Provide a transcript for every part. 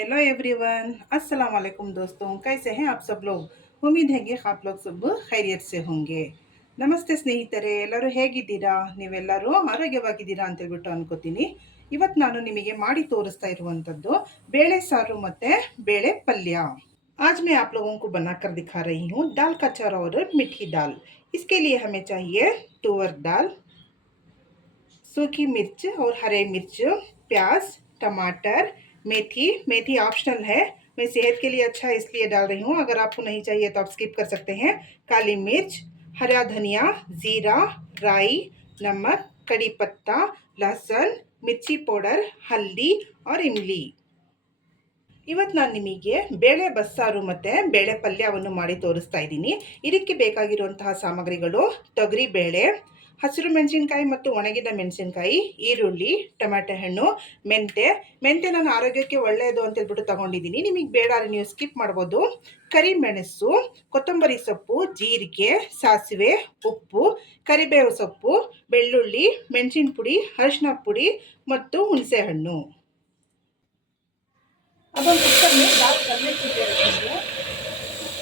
Hello everyone, अस्सलाम वालेकुम दोस्तों। कैसे हैं आप सब लोग? उम्मीद है कि आप लोग सब खैरियत से होंगे। ನಮಸ್ತೆ ಸ್ನೇಹಿತರೆ, ಎಲ್ಲರೂ ಹೇಗಿದ್ದೀರಾ? ನೀವೆಲ್ಲರೂ ಆರೋಗ್ಯವಾಗಿದ್ದೀರಾ ಅಂತ ಹೇಳ್ಬಿಟ್ಟು ಅನ್ಕೋತೀನಿ. ಇವತ್ತು ನಾನು ನಿಮಗೆ ಮಾಡಿ ತೋರಿಸ್ತಾ ಇರುವಂಥದ್ದು ಬೇಳೆ ಸಾರು ಮತ್ತು ಬೇಳೆ ಪಲ್ಯ. आज मैं आप लोगों को बनाकर दिखा रही हूँ दाल का चार और मीठी दाल। इसके लिए हमें चाहिए तुअर दाल, सूखी मिर्च और हरे मिर्च, प्याज, टमाटर, मेथी। मेथी ऑप्शनल है, मैं सेहत के लिए अच्छा है इसलिए डाल रही हूँ, अगर आपको नहीं चाहिए तो आप स्किप कर सकते हैं। काली मिर्च, हरा धनिया, ज़ीरा, राई, नमक, कड़ी पत्ता, लहसुन, मिर्ची पाउडर, हल्दी और इमली। ಇವತ್ತು ನಾನು ನಿಮಗೆ ಬೇಳೆ ಬಸ್ಸಾರು ಮತ್ತು ಬೇಳೆ ಪಲ್ಯವನ್ನು ಮಾಡಿ ತೋರಿಸ್ತಾ ಇದ್ದೀನಿ. ಇದಕ್ಕೆ ಬೇಕಾಗಿರುವಂತಹ ಸಾಮಗ್ರಿಗಳು: ತೊಗರಿ ಬೇಳೆ, ಹಸಿರು ಮೆಣಸಿನಕಾಯಿ ಮತ್ತು ಒಣಗಿದ ಮೆಣಸಿನಕಾಯಿ, ಈರುಳ್ಳಿ, ಟೊಮೆಟೊ ಹಣ್ಣು, ಮೆಂತೆ ನಾನು ಆರೋಗ್ಯಕ್ಕೆ ಒಳ್ಳೆಯದು ಅಂತ ಹೇಳ್ಬಿಟ್ಟು ತಗೊಂಡಿದ್ದೀನಿ, ನಿಮಗೆ ಬೇಡ ನೀವು ಸ್ಕಿಪ್ ಮಾಡ್ಬೋದು. ಕರಿಮೆಣಸು, ಕೊತ್ತಂಬರಿ ಸೊಪ್ಪು, ಜೀರಿಗೆ, ಸಾಸಿವೆ, ಉಪ್ಪು, ಕರಿಬೇವು ಸೊಪ್ಪು, ಬೆಳ್ಳುಳ್ಳಿ, ಮೆಣಸಿನ ಪುಡಿ, ಅರಿಶಿನ ಪುಡಿ ಮತ್ತು ಹುಣಸೆಹಣ್ಣು. अब हम कुकर में दाल गलने के लिए रखेंगे.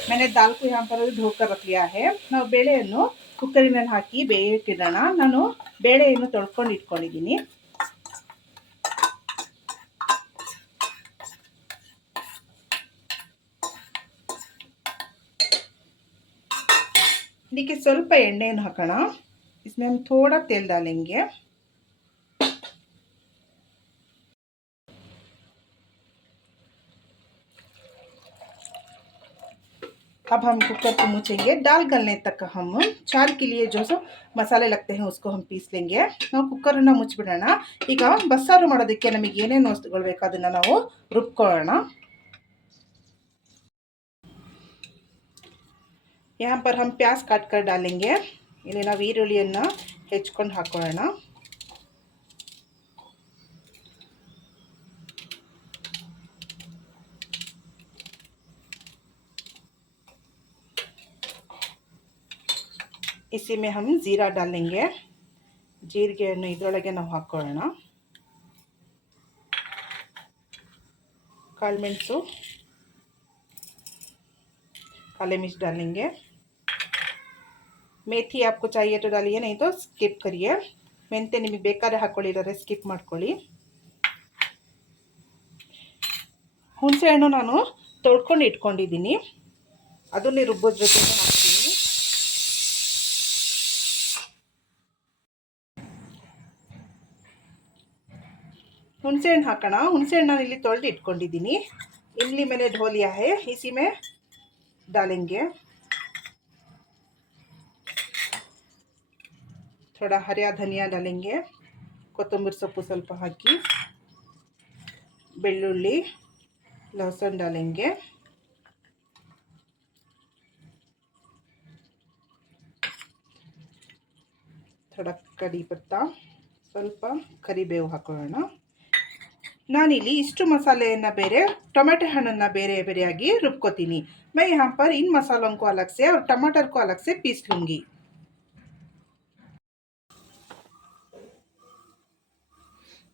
मैंने दाल को यहाँ पर धोकर रख लिया है. ನಾವು ಬೇಳೆಯನ್ನು ಕುಕ್ಕರಿನಲ್ಲಿ ಹಾಕಿ ಬೇಯಿಟ್ಟಿಡೋಣ. ನಾನು ಬೇಳೆಯನ್ನು ತೊಳ್ಕೊಂಡು ಇಟ್ಕೊಂಡಿದ್ದೀನಿ. ಇದಕ್ಕೆ ಸ್ವಲ್ಪ ಎಣ್ಣೆಯನ್ನು ಹಾಕೋಣ. इसमें हम थोड़ा तेल डालेंगे. अब हम कुकर को मुछेंगे. दाल गलने तक हम चार के लिए जो मसाले लगते हैं उसको हम पीस लेंगे. ನಾವು ಕುಕ್ಕರನ್ನು ಮುಚ್ಚಿಬಿಡೋಣ. ಈಗ ಬಸ್ಸಾರು ಮಾಡೋದಕ್ಕೆ ನಮಗೆ ಏನೇನು ವಸ್ತುಗಳು ಬೇಕು ಅದನ್ನು ನಾವು ರುಬ್ಕೊಳ್ಳೋಣ. यहाँ पर हम प्याज काट कर डालेंगे. ಇಲ್ಲಿ ನಾವು ಈರುಳ್ಳಿಯನ್ನು ಹೆಚ್ಚಿಕೊಂಡು ಹಾಕೊಳ್ಳೋಣ. इसी में हम ज़ीरा डालेंगे. ಜೀರಿಗೆಯನ್ನು ಇದರೊಳಗೆ ನಾವು ಹಾಕೊಳ್ಳೋಣ. काली मिर्च, काले मिर्च डालेंगे. मेथी आपको चाहिए तो डालिए, नहीं तो स्किप करिए. ಮೆಂತೆ ನಿಮಗೆ ಬೇಕಾದ್ರೆ ಹಾಕೊಳ್ಳಿ, ಇಲ್ಲದ್ರೆ ಸ್ಕಿಪ್ ಮಾಡ್ಕೊಳ್ಳಿ. ಹುಣಸೆ ಹಣ್ಣು ನಾನು ತೊಳ್ಕೊಂಡು ಇಟ್ಕೊಂಡಿದ್ದೀನಿ, ಅದನ್ನೇ ರುಬ್ಬೋದ್ರ ಜೊತೆ ಹಾಕ್ತೀನಿ. ಹುಣಸೆ ಹಣ್ಣು ಹಾಕೋಣ. ಹುಣಸೆ ಹಣ್ಣು ನಾನು ಇಲ್ಲಿ ತೊಳೆದು ಇಟ್ಕೊಂಡಿದ್ದೀನಿ. इमली मैंने धो लिया है, इसी में डालेंगे. थोड़ा हरा धनिया डालेंगे. ಕೊತ್ತಂಬರಿ ಸೊಪ್ಪು ಸ್ವಲ್ಪ ಹಾಕಿ, ಬೆಳ್ಳುಳ್ಳಿ, लहसुन डालेंगे. थोड़ा कड़ी पत्ता, ಸ್ವಲ್ಪ ಕರಿಬೇವು ಹಾಕೊಳ್ಳೋಣ. ನಾನಿಲ್ಲಿ ಇಷ್ಟು ಮಸಾಲೆಯನ್ನು ಬೇರೆ, टमाटर हಣ್ಣನ್ನು ಬೇರೆ ಬೇರೆಯಾಗಿ ರುಬ್ಕೋತೀನಿ. मैं यहाँ पर इन मसालों को अलग से और टमाटर को अलग से पीस लूँगी.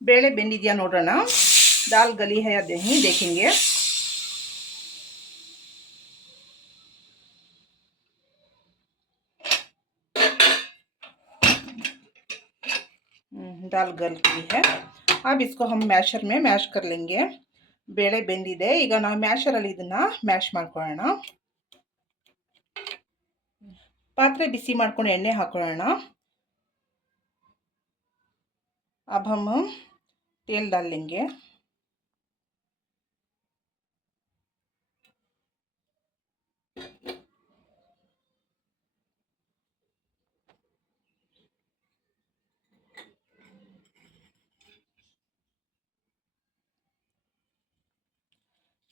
ಬೇಳೆ ಬೆಂದಿದೆಯಾ ನೋಡೋಣ. दाल गली है या नहीं देखेंगे. दाल गल गई है. अब इसको हम मैशर में मैश कर लेंगे. ಬೇಳೆ ಬೆಂದಿದೆ, ಈಗ ನಾವು ಮ್ಯಾಶರಲ್ಲಿ ಇದನ್ನು ಮ್ಯಾಶ್ ಮಾಡ್ಕೊಳ್ಳೋಣ. ಪಾತ್ರೆ ಬಿಸಿ ಮಾಡ್ಕೊಂಡು ಎಣ್ಣೆ ಹಾಕೊಳ್ಳೋಣ. अब हम तेल डाल लेंगे.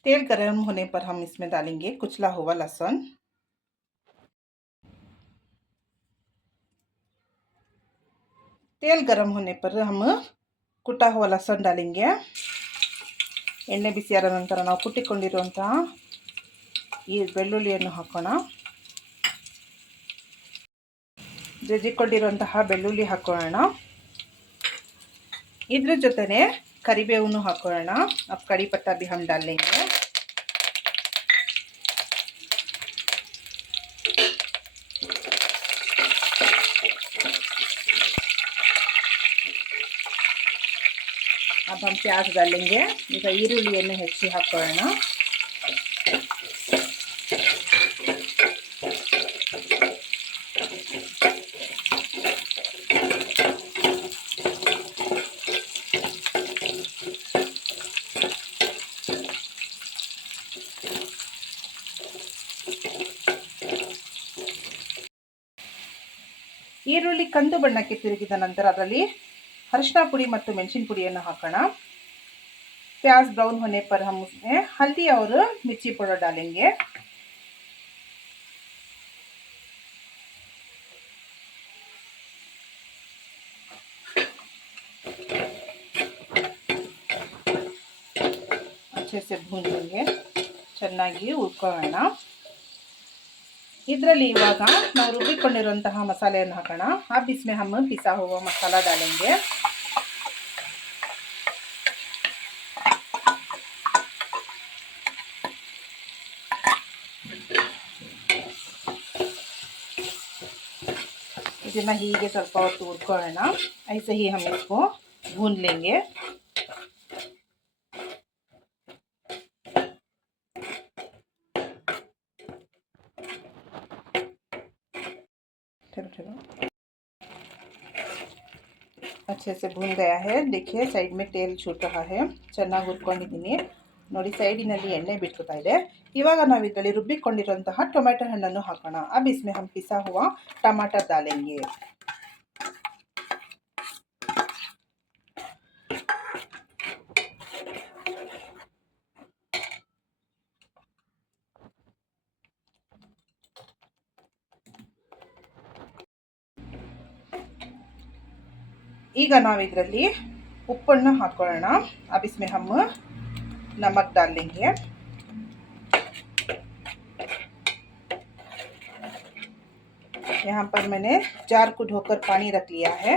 तेल गर्म होने पर हम इसमें डालेंगे कुचला हुआ लहसुन. तेल गर्म होने पर हम कुटा हुआ लहसुन डालेंगे. ಎಣ್ಣೆ ಬಿಸಿಯಾದ ನಂತರ ನಾವು ಕುಟ್ಟಿಕೊಂಡಿರುವಂತಹ ಈ ಬೆಳ್ಳುಳ್ಳಿಯನ್ನು ಹಾಕೋಣ. ಜಜ್ಜಿಕೊಂಡಿರುವಂತಹ ಬೆಳ್ಳುಳ್ಳಿ ಹಾಕೋಣ. ಇದ್ರ ಜೊತೆನೆ करीबेवनु हाकोಣ। अब कड़ी पत्ता भी हम डाल लेंगे। अब हम प्याज डालेंगे। ಈಗ ಈರುಳ್ಳಿಯನ್ನು ಹೆಚ್ಚಿ ಹಾಕೋಣ। ಈರುಳ್ಳಿ ಕಂದು ಬಣ್ಣಕ್ಕೆ ತಿರುಗಿದ ನಂತರ ಅದರಲ್ಲಿ अरशिना पुड़ी ಮತ್ತು ಮೆಣಸಿನ ಪುಡಿಯನ್ನು ಹಾಕೋಣ। प्याज ब्राउन होने पर हम उसमें हल्दी और मिर्ची पाउडर डालेंगे। अच्छे से भून लेंगे, ಚೆನ್ನಾಗಿ ಹುರ್ಕೊಳ್ಳೋಣ। ಇದರಲ್ಲಿ ಇವಾಗ ನಾವು ರುಬ್ಬಿಕೊಂಡಿರುವಂತಹ ಮಸಾಲೆಯನ್ನು ಹಾಕೋಣ। अब इसमें हम पिसा हुआ मसाला डालेंगे। ಇದನ್ನ ಹೀಗೆ ಸ್ವಲ್ಪ ಹೊತ್ತು ಹುರ್ಕೊಳ್ಳೋಣ। ऐसे ही हम इसको भून लेंगे। अच्छे से भून गया है। देखिए साइड में तेल छूट रहा है। ಚೆನ್ನಾಗಿ ಹುರ್ಕೊಂಡಿದ್ದೀನಿ ನೋಡಿ, ಸೈಡಿನಲ್ಲಿ ಎಣ್ಣೆ ಬಿಟ್ಕೊತಾ ಇದೆ। ಇವಾಗ ನಾವು ಇದರಲ್ಲಿ ರುಬ್ಬಿಕೊಂಡಿರುವಂತಹ ಟೊಮೆಟೊ ಹಣ್ಣನ್ನು ಹಾಕೋಣ। अब इसमें हम पिसा हुआ टमाटर डालेंगे। ಈಗ ನಾವು ಇದರಲ್ಲಿ ಉಪ್ಪನ್ನು ಹಾಕೊಳ್ಳೋಣ। अब इसमें हम नमक डाल लेंगे। यहाँ पर मैंने जार को धोकर पानी रख लिया है,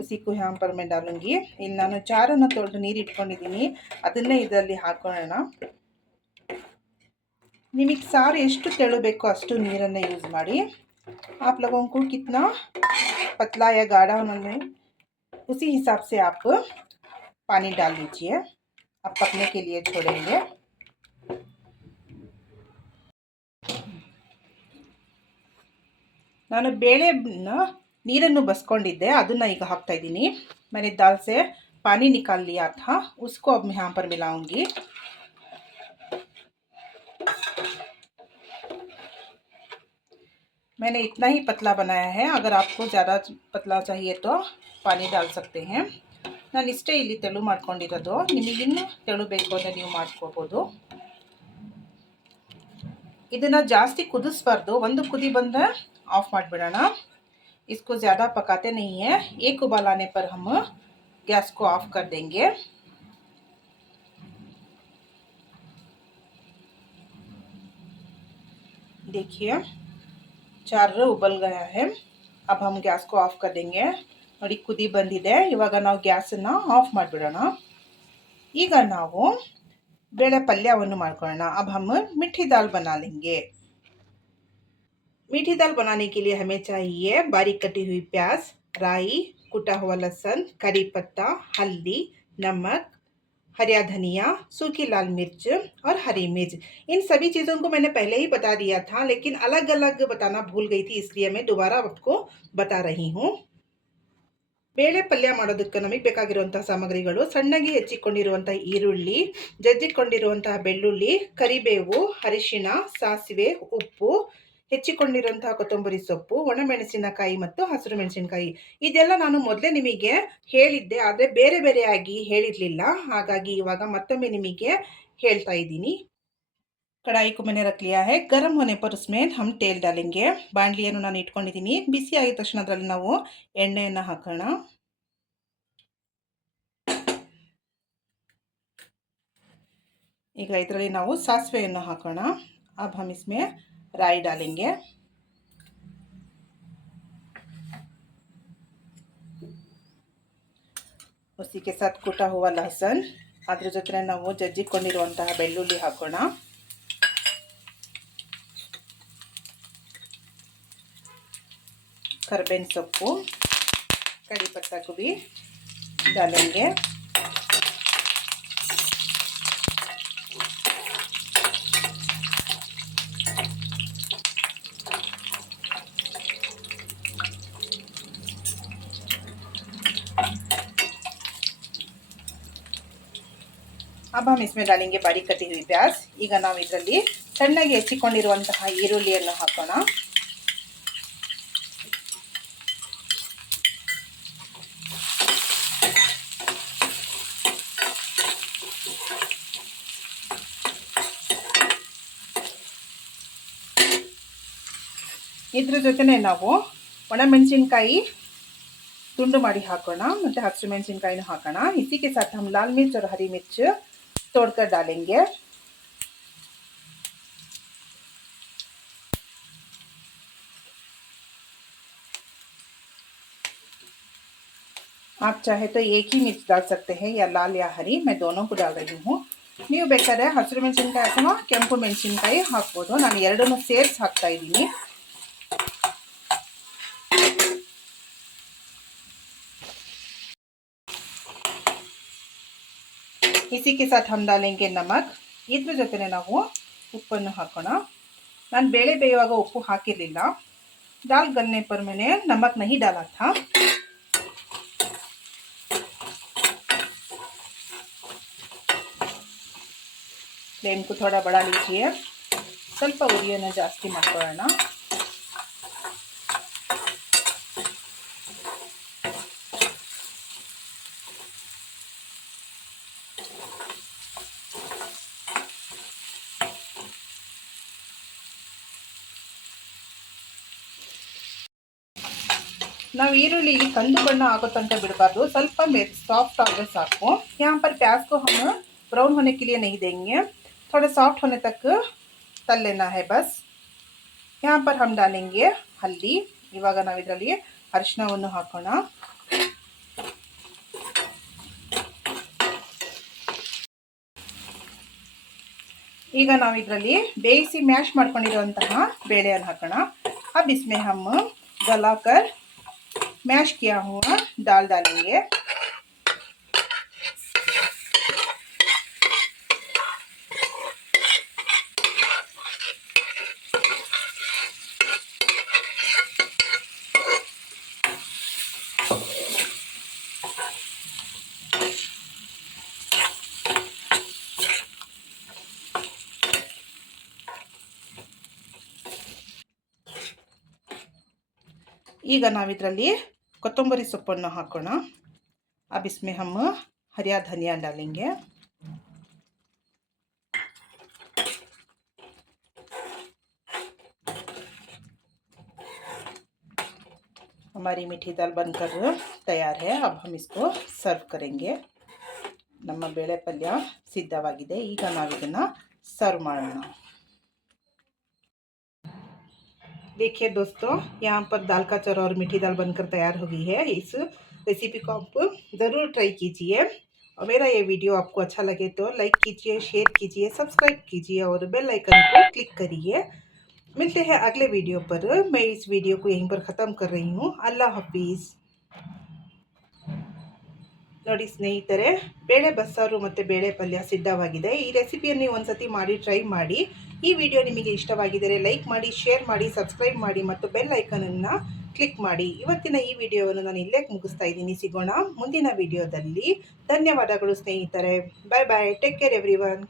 उसी को यहाँ पर मैं डालूंगी। ಇಲ್ಲಿ ನಾನು ಜಾರನ್ನು ತೊಳೆದು ನೀರು ಇಟ್ಕೊಂಡಿದ್ದೀನಿ, ಅದನ್ನೇ ಇದರಲ್ಲಿ ಹಾಕೊಳ್ಳೋಣ। ನಿಮಗೆ ಸಾರು ಎಷ್ಟು ತೆಳು ಬೇಕೋ ಅಷ್ಟು ನೀರನ್ನು ಯೂಸ್ ಮಾಡಿ। आप लोगों को कितना पतला या गाढ़ा होना है उसी हिसाब से आप पानी डाल दीजिए। अब पकने के लिए छोड़ेंगे। ನಾನು ಬೇಳೆನ ನೀರನ್ನು ಬಸ್ಕೊಂಡಿದ್ದೆ, ಅದನ್ನು ಈಗ ಹಾಕ್ತಾ ಇದ್ದೀನಿ। मैंने दाल से पानी निकाल लिया था, उसको अब मैं यहाँ पर मिलाऊंगी। मैंने इतना ही पतला बनाया है, अगर आपको ज़्यादा पतला चाहिए तो पानी डाल सकते हैं। ನಾನು ಇಷ್ಟೇ ಇಲ್ಲಿ ತೆಳು ಮಾಡ್ಕೊಂಡಿರೋದು, ನಿಮಗಿನ್ನೂ ತೆಳು ಬೇಕು ಅಂದರೆ ನೀವು ಮಾಡ್ಕೋಬೋದು। ಇದನ್ನು ಜಾಸ್ತಿ ಕುದಿಸಬಾರ್ದು, ಒಂದು ಕುದಿ ಬಂದರೆ ऑफ ಮಾಡಿಬಿಡೋಣ। इसको ज़्यादा पकाते नहीं है। एक उबाल आने पर हम गैस को ऑफ कर देंगे। देखिए चार उबल गया है। अब हम गैस को ऑफ कर देंगे। ನೋಡಿ ಕುದಿ ಬಂದಿದೆ, ಇವಾಗ ನಾವು ಗ್ಯಾಸನ್ನು ಆಫ್ ಮಾಡಿಬಿಡೋಣ। ಈಗ ನಾವು ಬೇಳೆ ಪಲ್ಯವನ್ನು ಮಾಡ್ಕೊಳ್ಳೋಣ। अब हम मीठी दाल बना लेंगे। मीठी दाल बनाने के लिए हमें चाहिए बारीक कटी हुई प्याज, राई, कुटा हुआ लहसुन, करी पत्ता, हल्दी, नमक, हरा धनिया, सूखी लाल मिर्च और हरी मिर्च। इन सभी चीज़ों को मैंने पहले ही बता दिया था, लेकिन अलग अलग बताना भूल गई थी, इसलिए मैं दोबारा आपको बता रही हूँ। ಬೇಳೆ ಪಲ್ಯ ಮಾಡೋದಕ್ಕೆ ನಮಗೆ ಬೇಕಾಗಿರುವಂತಹ ಸಾಮಗ್ರಿಗಳು: ಸಣ್ಣಗೆ ಹೆಚ್ಚಿಕೊಂಡಿರುವಂತಹ ಈರುಳ್ಳಿ, ಜಜ್ಜಿಕೊಂಡಿರುವಂತಹ ಬೆಳ್ಳುಳ್ಳಿ, ಕರಿಬೇವು, ಅರಿಶಿಣ, ಸಾಸಿವೆ, ಉಪ್ಪು, ಹೆಚ್ಚಿಕೊಂಡಿರುವಂತಹ ಕೊತ್ತಂಬರಿ ಸೊಪ್ಪು, ಒಣಮೆಣಸಿನಕಾಯಿ ಮತ್ತು ಹಸಿರು ಮೆಣಸಿನಕಾಯಿ। ಇದೆಲ್ಲ ನಾನು ಮೊದಲೇ ನಿಮಗೆ ಹೇಳಿದ್ದೆ, ಆದರೆ ಬೇರೆ ಬೇರೆಯಾಗಿ ಹೇಳಿರಲಿಲ್ಲ, ಹಾಗಾಗಿ ಇವಾಗ ಮತ್ತೊಮ್ಮೆ ನಿಮಗೆ ಹೇಳ್ತಾ ಇದ್ದೀನಿ। कढ़ाई को मैंने रख लिया है, गर्म होने पर उसमें हम तेल डालेंगे। ಬಾಣಲಿಯನ್ನು ನಾನು ಇಟ್ಕೊಂಡಿದ್ದೀನಿ, ಬಿಸಿ ಆಗಿದ ತಕ್ಷಣ ಅದರಲ್ಲಿ ನಾವು ಎಣ್ಣೆಯನ್ನು ಹಾಕೋಣ। ಈಗ ಇದರಲ್ಲಿ ನಾವು ಸಾಸಿವೆಯನ್ನು ಹಾಕೋಣ। अब हम इसमें राई डालेंगे। उसी के साथ कूटा हुआ लहसुन, अದ್ರ ಜೊತೆ ನಾವು ಜಜ್ಜಿಕೊಂಡಿರುವಂತಹ ಬೆಳ್ಳುಳ್ಳಿ ಹಾಕೋಣ. करबेन सೊಪ್ಪು, कड़ी पत्ता को भी डालेंगे. अब हम इसमें डालेंगे बारीक कटी हुई प्याज. ಈಗ ನಾವು ಇದರಲ್ಲಿ ಸಣ್ಣಗೆ ಹೆಚ್ಚಿಕೊಂಡಿರುವಂತಹ ಈರುಳ್ಳಿಯನ್ನು ಹಾಕೋಣ. ಇದರ ಜೊತೆನೇ ನಾವು ಒಣಮೆಣಸಿನಕಾಯಿ ತುಂಡು ಮಾಡಿ ಹಾಕೋಣ ಮತ್ತು ಹಸಿರು ಮೆಣಸಿನಕಾಯಿನೂ ಹಾಕೋಣ. इसी के साथ हम लाल मिर्च और हरी मिर्च तोड़कर डालेंगे. आप चाहे तो एक ही मिर्च डाल सकते हैं या लाल या हरी. मैं दोनों को डाल रही हूँ. ನೀವು ಬೇಕಾದ್ರೆ ಹಸಿರು ಮೆಣಸಿನಕಾಯಿ ಅಥವಾ ಕೆಂಪು ಮೆಣಸಿನಕಾಯಿ ಹಾಕ್ಬೋದು. ನಾನು ಎರಡನ್ನೂ ಸೇರಿಸಿ ಹಾಕ್ತಾ ಇದ್ದೀನಿ. इसी के साथ हम डालेंगे नमक. इದ್ರ ಜೊತೆನೆ ನಾವು ಉಪ್ಪನ್ನು ಹಾಕೋಣ. ನಾನು ಬೇಳೆ ಬೇಯುವಾಗ ಉಪ್ಪು ಹಾಕಿರಲಿಲ್ಲ. दाल गलने पर मैंने नमक नहीं डाला था. फ्लेम को थोड़ा बढ़ा लीजिए. ಸ್ವಲ್ಪ ಉರಿಯನ್ನು ಜಾಸ್ತಿ ಮಾಡ್ಕೊಳ್ಳೋಣ. ನಾವು ಈರುಳ್ಳಿ ಕಂದು ಬಣ್ಣ ಆಗೋ तनक बिड़बार्दु. ಸ್ವಲ್ಪ सॉफ्ट आगे साकू. यहाँ पर प्याज को हम ब्राउन होने के लिए नहीं देंगे. थोड़ा सॉफ्ट होने तक तल लेना है बस. यहाँ पर हम डालेंगे हल्दी. इवाग ನಾವು ಇದರಲ್ಲಿ ಅರಿಶಿನವನ್ನು ಹಾಕೋಣ. ಈಗ ನಾವು ಇದರಲ್ಲಿ ಬೇಯಿಸಿ ಮ್ಯಾಶ್ ಮಾಡ್ಕೊಂಡಿರುವಂತಹ ಬೇಳೆಯನ್ನು ಹಾಕೋಣ. अब इसमें हम गलाकर मैश किया हुआ दाल डालेंगे. ಈಗ ನಾವು ಇದರಲ್ಲಿ ಕೊತ್ತಂಬರಿ ಸೊಪ್ಪನ್ನು ಹಾಕೋಣ. अब इसमें हम हरा धनिया डालेंगे. हमारी मीठी दाल बनकर तैयार है. अब हम इसको सर्व करेंगे. ನಮ್ಮ ಬೇಳೆ ಪಲ್ಯ ಸಿದ್ಧವಾಗಿದೆ. ಈಗ ನಾವು ಇದನ್ನ ಸರ್ವ್ ಮಾಡೋಣ. देखिए दोस्तों, यहाँ पर दाल का चूरमा और मीठी दाल बनकर तैयार हो गई है. इस रेसिपी को आप ज़रूर ट्राई कीजिए. और मेरा ये वीडियो आपको अच्छा लगे तो लाइक कीजिए, शेयर कीजिए, सब्सक्राइब कीजिए और बेल आइकन को क्लिक करिए. मिलते हैं अगले वीडियो पर. मैं इस वीडियो को यहीं पर ख़त्म कर रही हूँ. अल्लाह हाफिज़. ನೋಡಿ ಸ್ನೇಹಿತರೆ, ಬೇಳೆ ಬಸ್ಸಾರು ಮತ್ತು ಬೇಳೆ ಪಲ್ಯ ಸಿದ್ಧವಾಗಿದೆ. ಈ ರೆಸಿಪಿಯನ್ನು ನೀವು ಒಂದ್ಸತಿ ಮಾಡಿ ಟ್ರೈ ಮಾಡಿ. ಈ ವಿಡಿಯೋ ನಿಮಗೆ ಇಷ್ಟವಾಗಿದ್ದರೆ ಲೈಕ್ ಮಾಡಿ, ಶೇರ್ ಮಾಡಿ, ಸಬ್ಸ್ಕ್ರೈಬ್ ಮಾಡಿ ಮತ್ತು ಬೆಲ್ ಐಕನನ್ನು ಕ್ಲಿಕ್ ಮಾಡಿ. ಇವತ್ತಿನ ಈ ವಿಡಿಯೋವನ್ನು ನಾನು ಇಲ್ಲೇ ಮುಗಿಸ್ತಾ ಇದ್ದೀನಿ. ಸಿಗೋಣ ಮುಂದಿನ ವಿಡಿಯೋದಲ್ಲಿ. ಧನ್ಯವಾದಗಳು ಸ್ನೇಹಿತರೆ. Bye bye. Take care everyone.